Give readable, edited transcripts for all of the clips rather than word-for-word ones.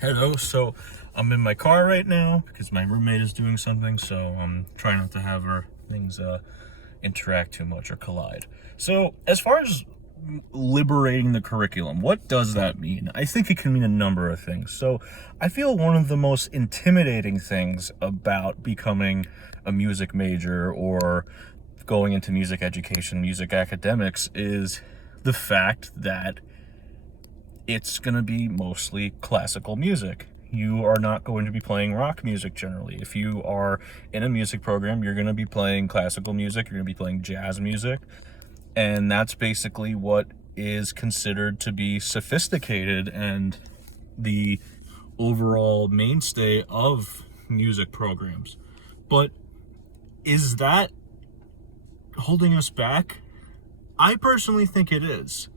Hello, so I'm in my car right now because my roommate is doing something, so I'm trying not to have our things interact too much or collide. So, as far as liberating the curriculum, what does that mean? I think it can mean a number of things. So, I feel one of the most intimidating things about becoming a music major or going into music education, music academics, is the fact that it's going to be mostly classical music. You are not going to be playing rock music generally. If you are in a music program, you're going to be playing classical music, you're going to be playing jazz music, and that's basically what is considered to be sophisticated and the overall mainstay of music programs. But is that holding us back? I personally think it is.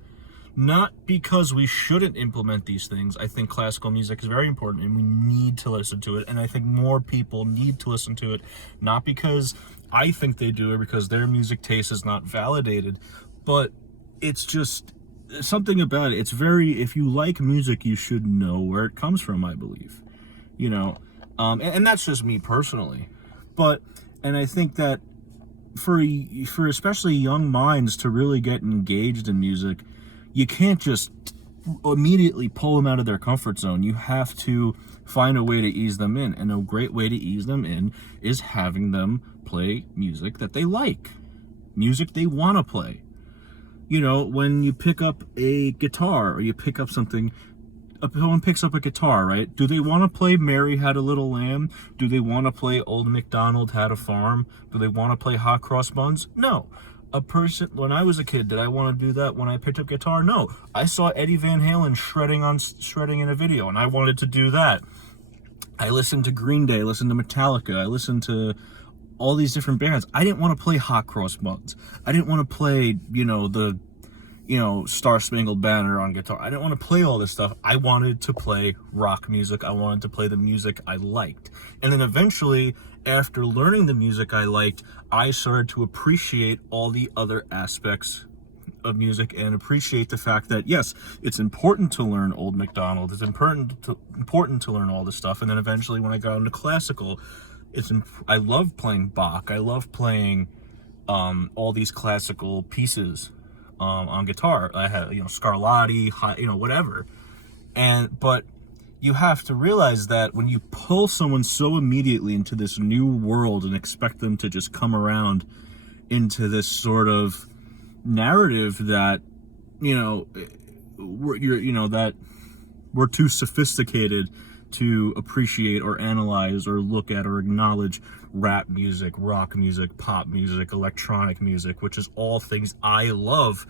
Not because we shouldn't implement these things. I think classical music is very important and we need to listen to it. And I think more people need to listen to it. Not because I think they do or because their music taste is not validated, but it's just something about it. It's very, if you like music, you should know where it comes from, I believe. And that's just me personally. And I think that for especially young minds to really get engaged in music, you can't just immediately pull them out of their comfort zone. You have to find a way to ease them in. And a great way to ease them in is having them play music that they like, music they want to play. When you pick up a guitar or you pick up something, someone picks up a guitar, right? Do they want to play Mary Had a Little Lamb? Do they want to play Old MacDonald Had a Farm? Do they want to play Hot Cross Buns? No. When I was a kid, did I want to do that when I picked up guitar? No. I saw Eddie Van Halen shredding in a video, and I wanted to do that. I listened to Green Day, listened to Metallica, I listened to all these different bands. I didn't want to play Hot Cross Buns. I didn't want to play, Star Spangled Banner on guitar. I didn't want to play all this stuff. I wanted to play rock music. I wanted to play the music I liked. And then eventually, after learning the music I liked, I started to appreciate all the other aspects of music and appreciate the fact that, yes, it's important to learn Old MacDonald. It's important to learn all this stuff. And then eventually, when I got into classical, I love playing Bach. I love playing all these classical pieces on guitar. I had, Scarlatti, whatever. But you have to realize that when you pull someone so immediately into this new world and expect them to just come around into this sort of narrative that, that we're too sophisticated to appreciate or analyze or look at or acknowledge rap music, rock music, pop music, electronic music, which is all things I love.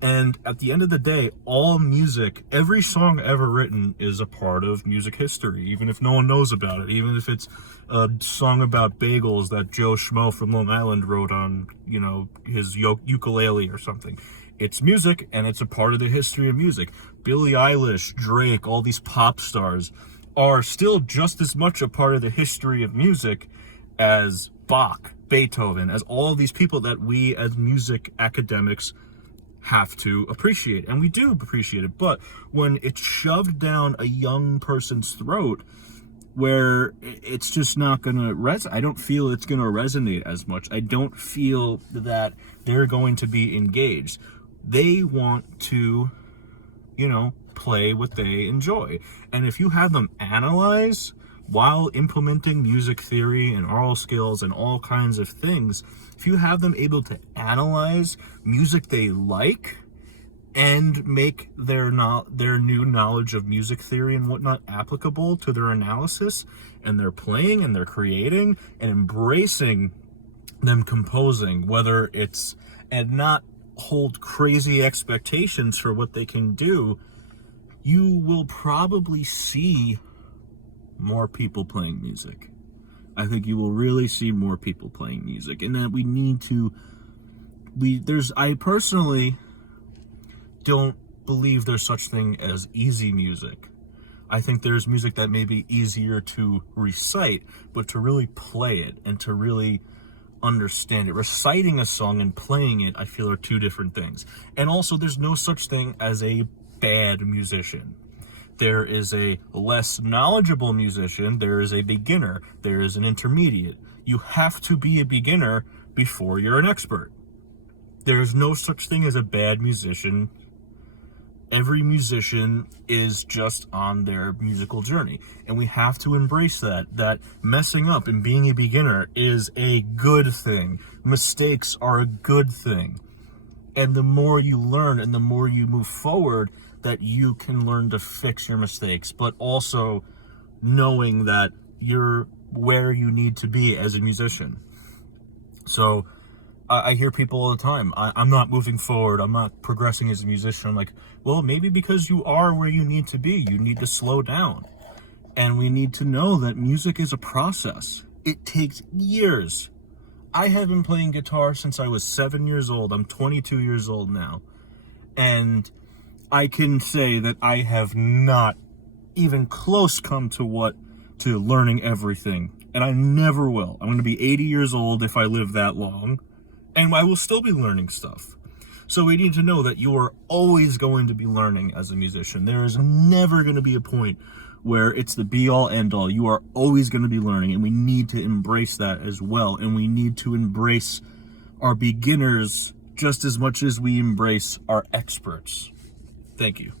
And at the end of the day, all music, every song ever written is a part of music history, even if no one knows about it, even if it's a song about bagels that Joe Schmo from Long Island wrote on, his ukulele or something. It's music, and it's a part of the history of music. Billie Eilish, Drake, all these pop stars are still just as much a part of the history of music as Bach, Beethoven, as all these people that we as music academics have to appreciate. And we do appreciate it. But when it's shoved down a young person's throat where it's just not going to I don't feel it's going to resonate as much. I don't feel that they're going to be engaged. They want to, play what they enjoy. And if you have them analyze while implementing music theory and oral skills and all kinds of things, if you have them able to analyze music they like and make their new knowledge of music theory and whatnot applicable to their analysis and their playing and their creating and embracing them composing, whether it's, and not hold crazy expectations for what they can do, you will probably see more people playing music. I think you will really see more people playing music, and that I personally don't believe there's such thing as easy music. I think there's music that may be easier to recite, but to really play it and to really understand it. Reciting a song and playing it, I feel, are two different things. And also, there's no such thing as a bad musician. There is a less knowledgeable musician. There is a beginner. There is an intermediate. You have to be a beginner before you're an expert. There's no such thing as a bad musician. Every musician is just on their musical journey, and we have to embrace that messing up and being a beginner is a good thing. Mistakes are a good thing. And the more you learn and the more you move forward, that you can learn to fix your mistakes, but also knowing that you're where you need to be as a musician. So I hear people all the time, I'm not moving forward, I'm not progressing as a musician. I'm like, well, maybe because you are where you need to be, you need to slow down. And we need to know that music is a process. It takes years. I have been playing guitar since I was 7 years old. I'm 22 years old now. And I can say that I have not even close come to learning everything. And I never will. I'm going to be 80 years old if I live that long. And I will still be learning stuff. So we need to know that you are always going to be learning as a musician. There is never going to be a point where it's the be-all, end-all. You are always going to be learning, and we need to embrace that as well. And we need to embrace our beginners just as much as we embrace our experts. Thank you.